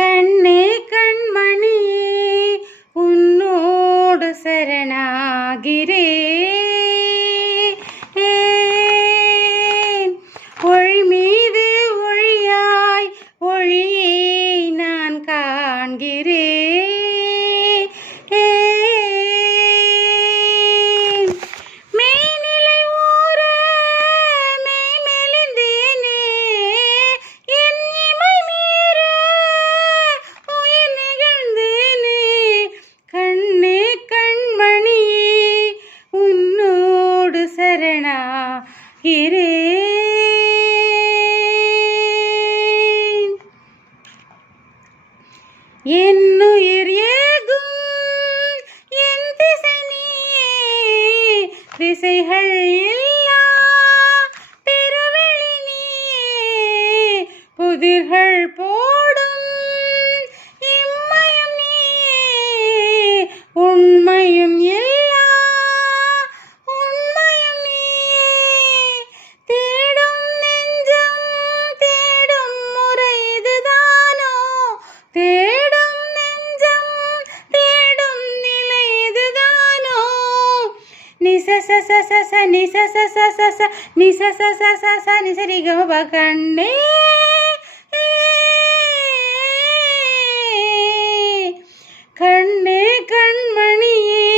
கண்ணே கண்மணியே உன்னோடு சரணாகிறேன். ஒளி மீது ஒளியாய் ஒளியை நான் காண்கிறேன். மேனிலை ஊற மெய்மெலிந்தேனே, என் இமை மீற உயிர் நிகழ்ந்தேனே. கண்ணே கண்மணியே உன்னோடு சரணாகிறேன். என்னுயிர் ஏகும் என் திசை நீயே, திசைகள் இல்லா பெருவெளி நீயே. புதிர்கள் போடும் இம்மயம் நீயே, உண்மையும் இல்லா உண்மையும் நீயே. தேடும் நெஞ்சம் தேடும் முறை இதுதானோ, தேடும் நெஞ்சம் தேடும் நிலை இதுதானோ. நிசசசசச நிசசசசச நிசசசசச நிசரிகமப கண்ணே கண்ணே கண்மணியே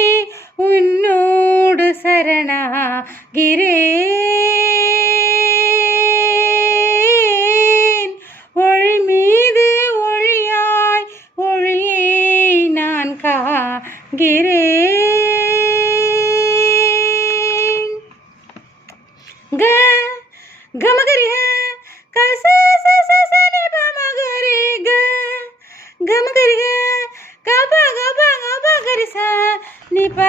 உன்னோடு சரணாகிறேன். ஒளி மீது ஒளியாய் ஒளியை நான் காண்கிறேன். க கமகரி கச சனி பமகரி க கமகரி கப கப கப கரி ச நி ப